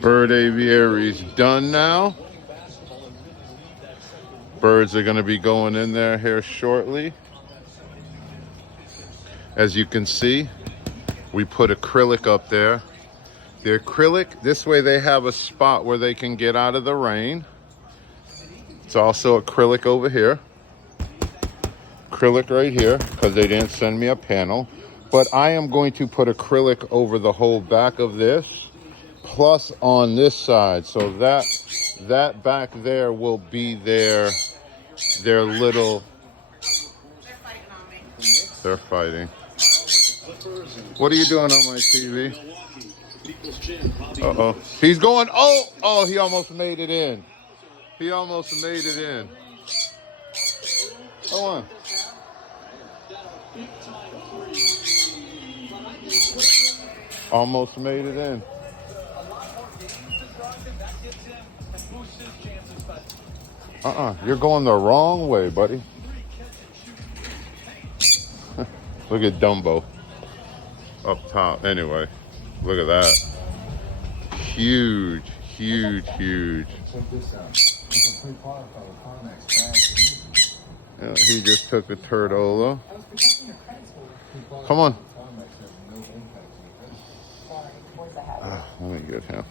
Bird Aviary's done now. Birds are going to be going in there here shortly. As you can see, we put acrylic up there. The acrylic, this way they have a spot where they can get out of the rain. It's also acrylic over here. Acrylic right here, because they didn't send me a panel. But I am going to put acrylic over the whole back of this, plus on this side. So that back there will be their little... They're fighting. What are you doing on my TV? Uh-oh. He's going, oh, he almost made it in. He almost made it in. Come on. Almost made it in. You're going the wrong way, buddy. Look at Dumbo up top. Anyway, look at that. Huge, huge, huge. Yeah, he just took a turtle. Come on. Let me get him.